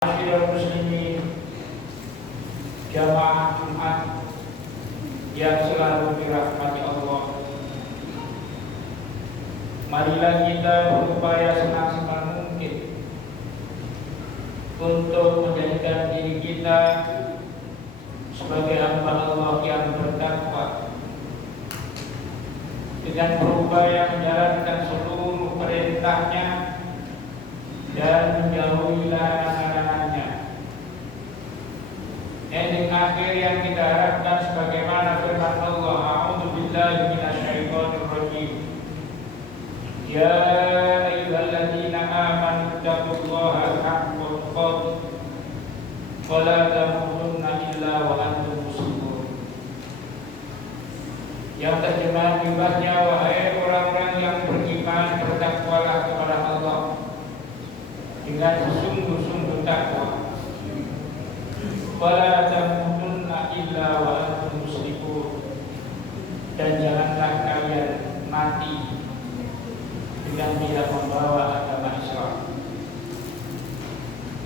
Ma'asyiral muslimin, jamaah Jumat yang selalu dirahmati Allah. Marilah kita berupaya semaksimal mungkin untuk menjadikan diri kita sebagai hamba Allah yang bertakwa, dengan berupaya menjalankan seluruh perintahnya dan menjauhi larangan-larangannya. Ending akhir yang kita harapkan sebagaimana firman Allah, A'udzu billahi minasyaitonir rajim. Ya ayyuhalladzina amanu taqullaha haqqa tuqatih wa la tamutunna illa wa antum muslimun. Yang terjemahan bebasnya, wahai orang-orang yang beriman, bertakwalah kepada Allah dengan sesungguh-sungguh takwa. Wala tamutunna illa wa antum muslimun, dan janganlah kalian mati dengan tidak membawa agama Islam.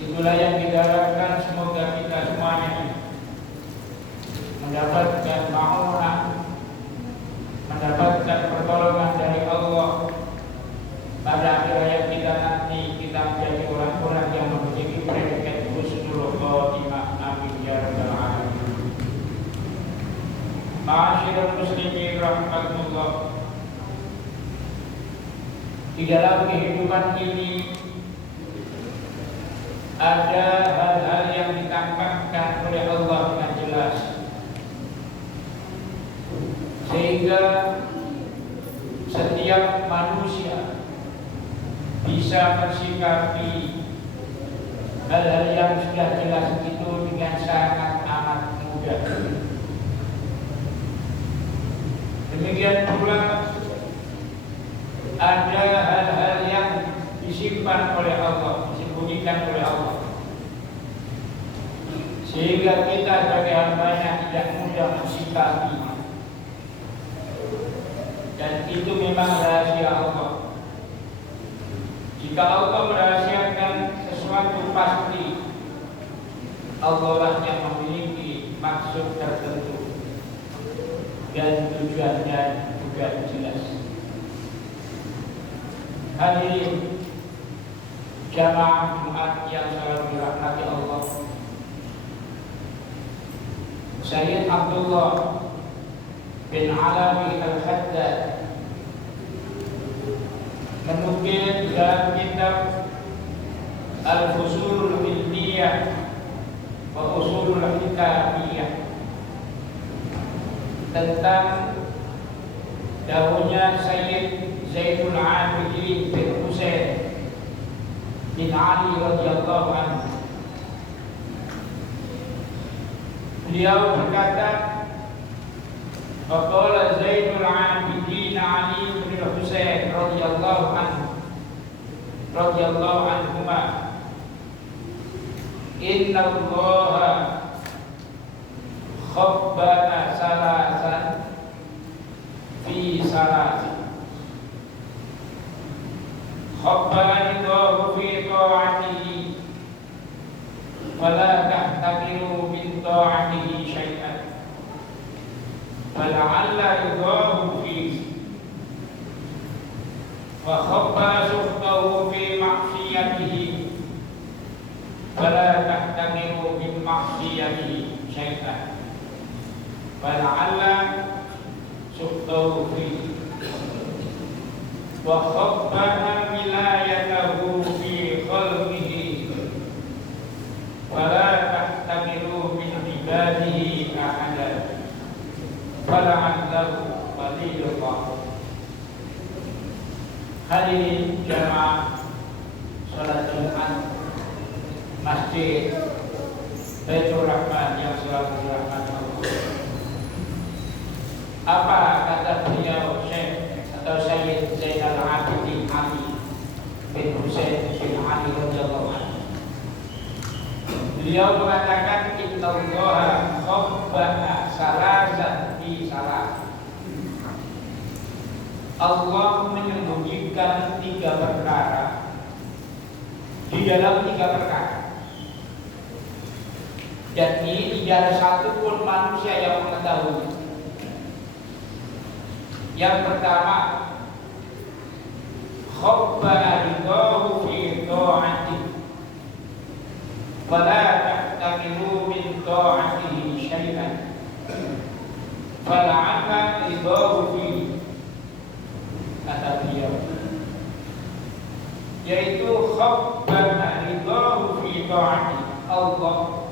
Itulah yang diharapkan, semoga kita semuanya mendapatkan ma'unah, mendapatkan pertolongan dari Allah pada akhir hayat kita nanti. Kita menjadi orang-orang yang memiliki predikat husnul khotimah. Amin ya rabbal alamin. Ma'asyiral muslimin rahimakumullah. Di dalam kehidupan ini ada hal-hal yang ditampakkan oleh Allah dengan jelas, sehingga setiap manusia bisa mensikapi hal-hal yang sudah jelas itu dengan sangat amat mudah. Demikian pula ada hal-hal yang disimpan oleh Allah, disembunyikan oleh Allah, sehingga kita sebagai hambanya tidak mudah mensikapi. Dan itu memang rahasia Allah. Jika Allah merahasiakan sesuatu, pasti Allah lah yang memiliki maksud tertentu dan tujuannya juga jelas. Hadirin jamaah Jumat yang selalu dirahmati Allah, Sayyid Abdullah bin Alawi Al-Haddad menukil dalam kitab Al-Fusulul Ilmiyah wa Usulul Hikmiyah tentang dawuhnya Sayyid Zainul Abidin bin Husain bin Ali radhiyallahu anhu. Beliau berkata, faqala Zainul Abidin Ali bin Husain radhiyallahu anhuma, inna Allaha khabbana salasan fi salasin. Khabbarani Allahu fi ta'atihi fala tahtakiru min ta'atihi syai'an fala'alla yudahu fihi, wa khabbara suhtahu fi ma'siyatihi fala tahtamiru min ma'siyatihi syai'an fala'alla suhtahu fihi, wa khabbara wilayatahu fi khalqihi fala tahtamiru min ibadihi ahadan fala'allahu waliyullah. Hadirin jamaah salat Jumat Masjid Baitur Rahman yang selalu dirahmati Allah. Apa kata beliau Syekh atau Sayyid Zainal Abidin Ali bin Husain bin Ali radhiyallahu anhu? Beliau mengatakan, inna Allaha khabbana salasan fi salas. Allah menyembunyikan 3 perkara di dalam 3 perkara. Dan ini tidak ada satupun manusia yang mengetahui. Yang pertama, khobba ridhahu fi ta'ati wa la tahtamilu min ta'atihi syai'an fala'anna ridhahu fi, kata beliau, yaitu khobba ridhahu fi ta'ati, Allah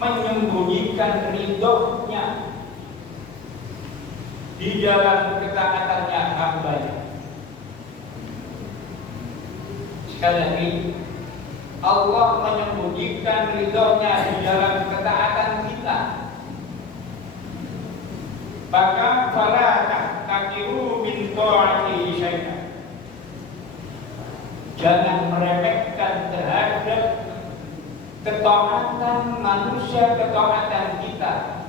menyembunyikan ridhonya di dalam ketaatannya hambanya. Sekali lagi, Allah menyembunyikan ridhonya di dalam ketaatan kita. Maka fala tahtakiru min ta'atihi syai'an. Jangan meremehkan terhadap ketaatan manusia, ketaatan kita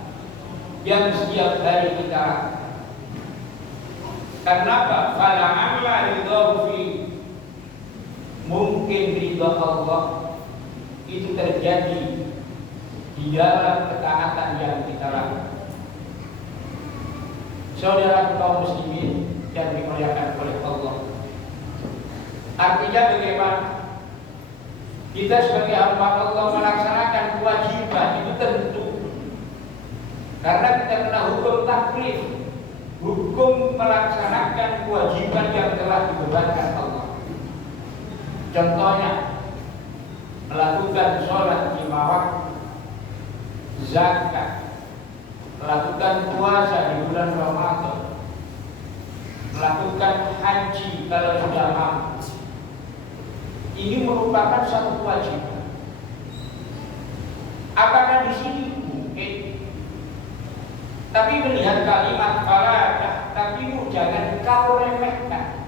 yang setiap hari kita lakukan. Karena apa? Fala'alla ridhahu fi, mungkin ridha Allah itu terjadi di dalam ketaatan yang kita lakukan. Saudara kaum muslimin yang dimuliakan oleh Allah, artinya bagaimana kita sebagai hamba Allah melaksanakan kewajiban itu tentu, karena kita kena hukum taklif, hukum melaksanakan kewajiban yang telah dibebankan Allah. Contohnya, melakukan sholat lima waktu, zakat, melakukan puasa di bulan Ramadan, melakukan haji kalau sudah mampu. Ini merupakan satu kewajiban. Apakah di sini mungkin? Tapi melihat kalimat faladah, tapi jangan kau remehkan.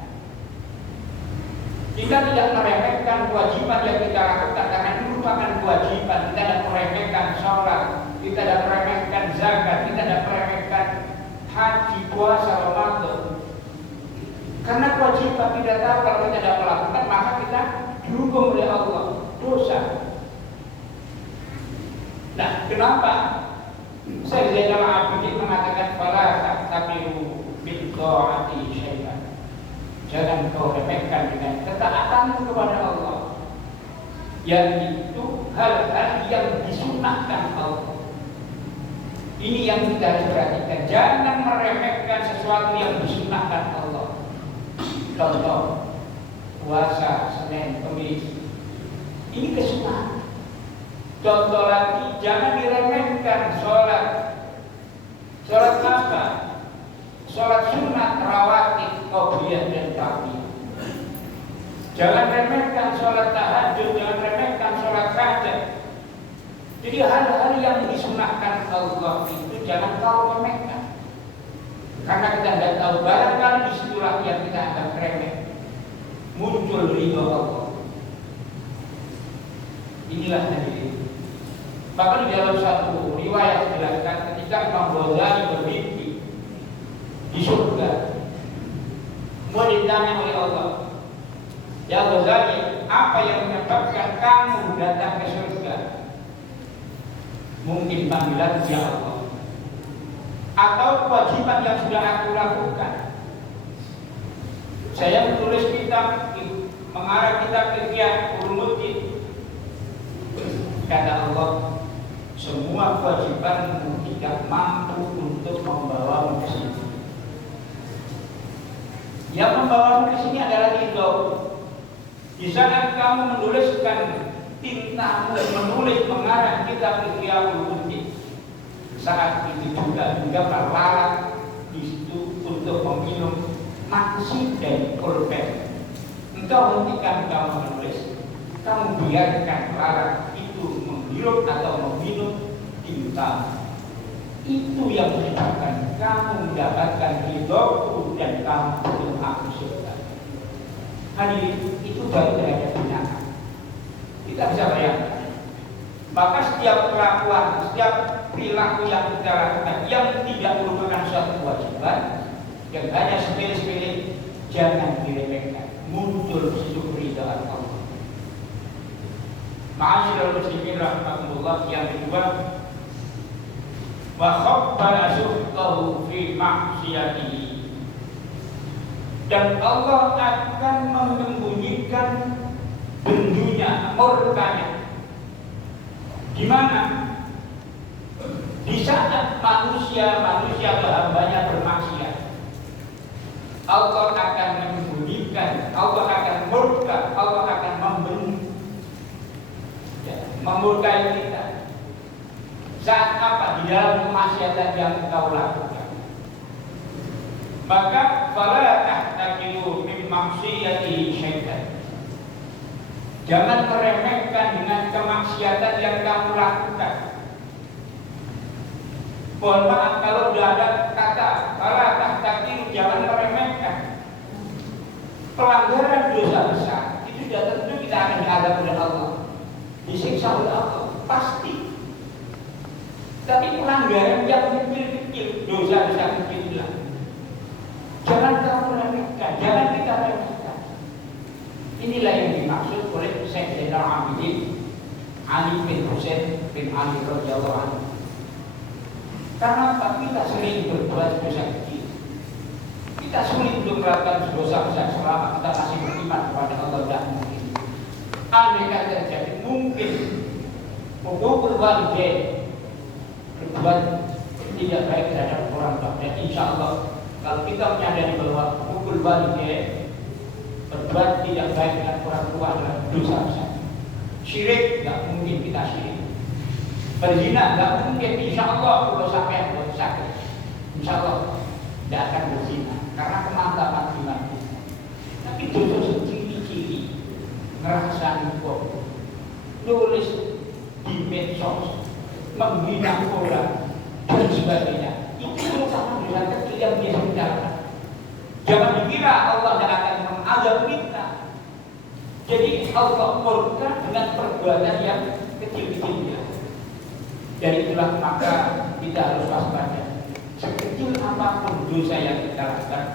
Kita tidak meremehkan kewajiban yang kita lakukan, karena ini merupakan kewajiban. Kita tidak meremehkan sholat, kita tidak meremehkan zakat, kita tidak meremehkan haji, puasa, Ramadan. Karena kewajiban tidak tahu, kalau kita tidak melakukan maka kita dihukum oleh Allah, dosa. Nah, kenapa Sayyidina Abidin mengatakan fala tahtakiru min ta'ati syai'an? Jangan kau remehkan dengan ketaatanmu kepada Allah, yang itu hal-hal yang disunahkan Allah. Ini yang kita harus perhatikan. Jangan meremehkan sesuatu yang disunahkan Allah. Contoh, puasa Senin Kamis, ini kesunahan. Contoh lagi, jangan diremehkan sholat. Sholat apa? Sholat sunat, rawatib, qobliyah dan ba'diyah. Jangan remehkan sholat tahajud, jangan remehkan sholat hajat. Jadi hal-hal yang disunahkan Allah itu jangan kau remehkan. Karena kita tidak tahu, barangkali disitulah yang kita anggap remeh, muncul ridho Allah. Inilah hadirin. Bahkan di dalam satu riwayat dijelaskan ketika Imam Ghazali bermimpi di surga, mau ditanya oleh Allah, ya Ghazali, apa yang menyebabkan kamu datang ke surga? Mungkin panggilan ya Allah, atau kewajiban yang sudah aku lakukan. Saya menulis kitab, mengarang kitab Ihya Ulumuddin. Kata Allah, semua kewajibanmu tidak mampu untuk membawamu ke sini. Yang membawamu ke sini adalah ridho. Di saat kamu menuliskan tintamu, menulis mengarang kitab Ihya Ulumuddin, saat itu juga lalat di situ untuk meminum maksud dari korban. Engkau hentikan kamu menulis, kamu biarkan lalat itu menghirup atau meminum tinta. Itu yang menyebabkan kamu mendapatkan ridhoku dan kamu belum aku surga. Hadirin, itu baru terhadap binatang. Kita bisa bayangkan. Maka setiap perlakuan, setiap perilaku yang kita lakukan yang tidak merupakan suatu kewajiban, yang hanya sepele-sepele, jangan diremehkan. Muncul situ keridhaan Allah. Ma'asyiral muslimin rahimakumullah. rahimahullah. Yang kedua, wa khabbara suhtahu fi ma'siyatihi, dan Allah akan menyembunyikan bendunya, murkanya. Di mana? Di saat manusia atau hambanya bermaksiat, Allah akan menyembunyikan, Allah akan murka, Allah akan memurkai kita. Saat apa? Di dalam kemaksiatan yang kau lakukan. Maka fala tahtaqiru min maksiyatihi syaitan. Jangan meremehkan dengan kemaksiatan yang kamu lakukan. Mohon maaf kalau sudah ada kata fala tahtaqiru, jangan meremehkan. Pelanggaran dosa besar itu sudah tentu kita akan dihadap oleh Allah, disiksa oleh Allah, pasti. Tapi pelanggaran yang kecil-kecil, dosa-dosa kecil lah, jangan kamu remehkan, jangan kita remehkan. Inilah yang dimaksud oleh Syekh Zainal Abidin Ali bin Husain bin Ali radhiyallahu anhu. Karena kita sering berbuat dosa kecil, kita sulit untuk melakukan dosa besar selama kita masih beriman kepada Allah. Tidak mungkin. Andai kata terjadi, mungkin hukukul walidain, berbuat tidak baik terhadap orang tua. Dan insya Allah kalau kita menyadari bahwa hukukul walidain, berbuat tidak baik dengan orang tua adalah dosa besar. Syirik tidak mungkin kita syirik. Berzina tidak mungkin. Insya Allah kalau sampai yang sakit, insya Allah tidak akan berzina karena kemantapan iman kita. Tapi dosa ciri-ciri, ngerasa kok, nulis di medsos, menghina orang dan sebagainya, itu merupakan dosa kecil yang biasa kita lakukan. Jangan dikira Allah tidak akan mengadab kita. Jadi Allah murka dengan perbuatan yang kecil-kecilnya. Dari itulah maka kita harus waspada. Sekecil apapun dosa yang kita lakukan,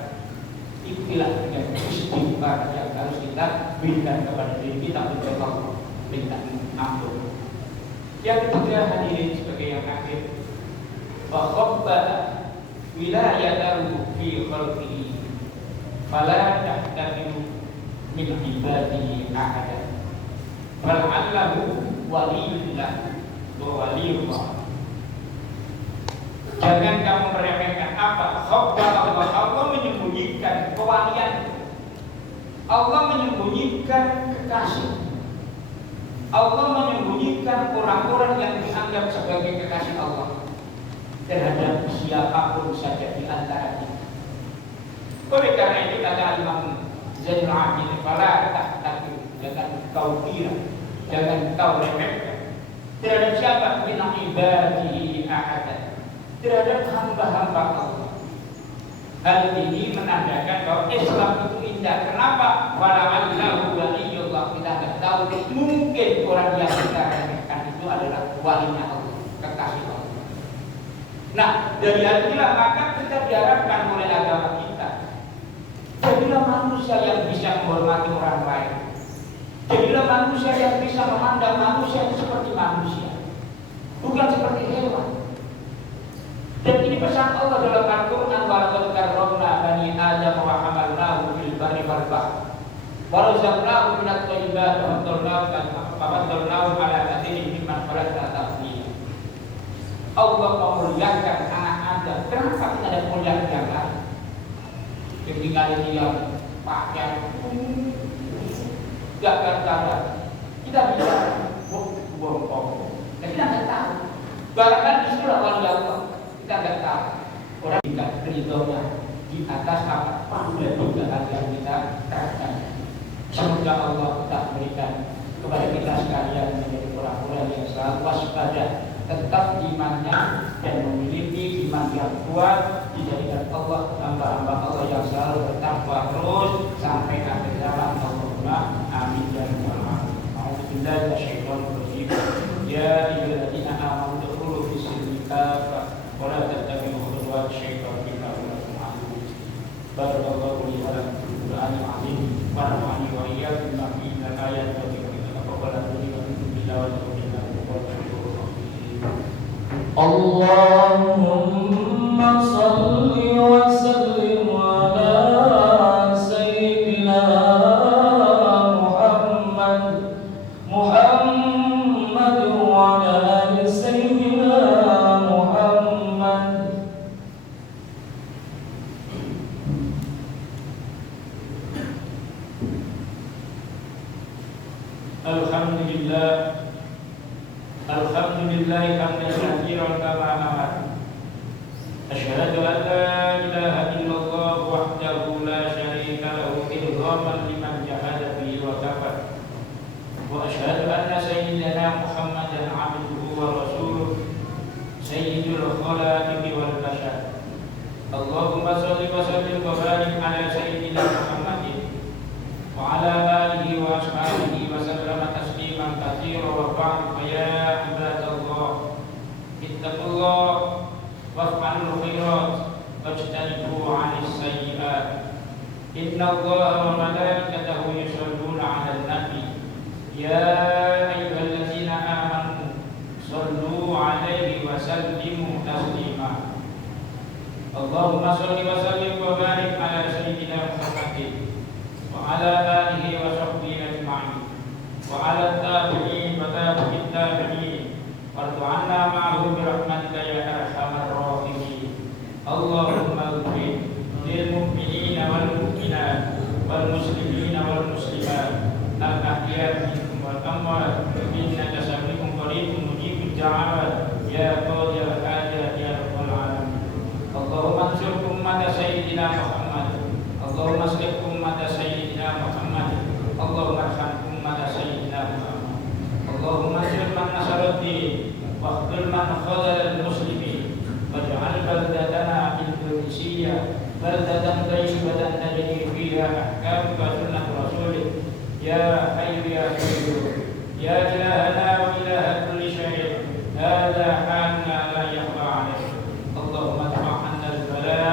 itulah dengan istighfar yang harus kita berikan kepada diri kita untuk Allah, minta ampun. Yang ketiga, hadirin sebagai yang akhir, wa khabba wilayatahu fi khalqihi fala tahtaqiru min ibadihi ahada bal 'allahu waliyullah wa waliyullah. Jangan kamu meremehkan apa? Khabba Allah menyembunyikan kewalian, Allah menyembunyikan kekasih, Allah menyembunyikan orang-orang yang dianggap sebagai kekasih Allah terhadap siapapun saja di antara kita. Oleh karena itu kata Imam Zainal Abidin, fala tahtaqiru, jangan kau kira, jangan kau remehkan terhadap siapa? Min ibadihi ahada, terhadap hamba-hamba Allah. Hal ini menandakan bahwa Islam itu indah. Kenapa? Wala'allahu waliyullah. Kita tidak tahu, mungkin orang yang kita remehkan itu adalah walinya Allah, kekasih Allah. Nah, dari hal inilah maka kita diharapkan oleh agama kita, jadilah manusia yang bisa menghormati orang lain. Jadilah manusia yang bisa memandang manusia seperti manusia, bukan seperti hewan. Dan ini pesan Allah dalam Al-Quran, wa laqad karramna bani Adam wa hamalnahum fil barri wal bahri wa razaqnahum minat thayyibat wa faddalnahum ala katsirin mimman khalaqna tafdila. Allah memuliakan anak Adam. Kenapa kita ada muliakan yang lain? Ketika dia pakai gak kita bisa buang pokok. Dan kita tidak tahu. Barangkali itulah wali Allah. Kita tidak tahu. Orang tidak ridhonya di atas apa dan juga yang kita katakan. Semoga Allah tetap berikan kepada kita sekalian menjadi orang-orang yang selalu waspada, tetap imannya dan memiliki iman yang kuat, dijadikan Allah hamba-hamba Allah yang selalu bertakwa terus sampai akhir zaman. Allahumma amin ya rabbal alamin. A'udzubillahi minasyaitonir rajim. Ya ayyuhalladzina amanu udkhulu fis silmi kaffah wa la tattabi'u khutuwati syaitan innahu lakum aduwwun. Barakallahu li wa lakum fil Qur'anil azim wa nafa'ani wa iyyakum bima fihi min al-ayati wa dhikril hakim. Taqabbal minni wa minkum billahi wa tawfiq. اللهم صل وسلم على سيدنا محمد وعلى آل سيدنا محمد. Alhamdulillah, alhamdulillah hamdan katsiran kama amar. Asyhadu an la ilaha illallah wahdahu la syarika lahu idghaman liman jahada bihi wa kafar. Wa asyhadu anna sayyidana Muhammadan abduhu wa rasuluh sayyidul khalaiqi wal bashar. Allahumma shalli wa sallim wa barik ala sayyidina Muhammadin wa ala alihi wa ashabihi wa sallama tasliman katsiran wa ba'd. Fa ya ibadallah ittaqullah waf'alul khairat wajtanibu 'anis sayyi'at. Inna Allaha wa malaikatahu yusholluna 'alan nabi ya ayyuhalladzina amanu shallu 'alaihi wa sallimu taslima. Allahumma shalli wa sallim wa barik ala sayyidina Muhammadin wa ala alihi wa sahbihi ajma'in wa ala tabi'in wa tabi'it tabi'in warḍu 'anna ma'ahum bi rahmatika ya arhamar rahimin. Allahumma ighfir lil mu'minina wal mu'minat wal muslimina wal muslimat al ahya'i minhum wal amwat innaka sami'un qaribun mujibud da'awat ya qadiyal hajat ya rabbal alamin. Allahumma ansur ummata sayyidina Muhammad. Allahumma aslih ummata sayyidina Muhammad. Allahumma arham ummata sayyidina Muhammad. Allahumma ansur man nasaraddin wa khudh man khadhala al-muslimin waj'al baldatana Indonesia baldatan thayyibatan tajri fiha ahkamuka sunnah rasulih ya hayyu ya qayyum ya ilahana wa ilaha kulli syai'. Hadza haluna la yakhfa 'alaik. Allahumma ta'anna al-bala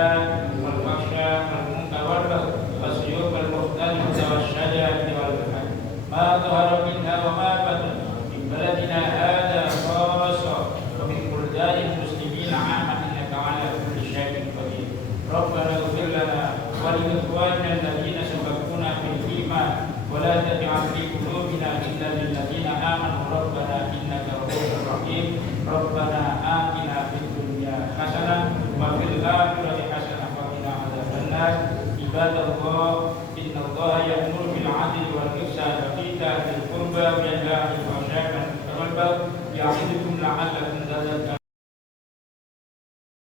wal fahsya wal munkar wal baghy wasyuq al mukhtalif wal syaja'ati wal bahd ma dhahara minha wa ma batan min baladina hadza khassa wa min buldanil muslimin 'amman innaka 'ala kulli syai'in qadir. Rabbana ighfir lana wa li ikhwanina alladhina sabaquna bil iman wa la taj'al fi qulubina ghillan lil ladzina amanu rabbana innaka ra'ufur rahim. Rabbana atina fid dunya hasanah wa fil akhirati hasanah wa qina adzabannar. Ibadallah innallaha ya'muru bil 'adli wal ihsani wa ita'i dzil qurba wa yanha 'anil fahsya'i wal munkari wal baghi ya'idukum la'allakum tadhakkarun.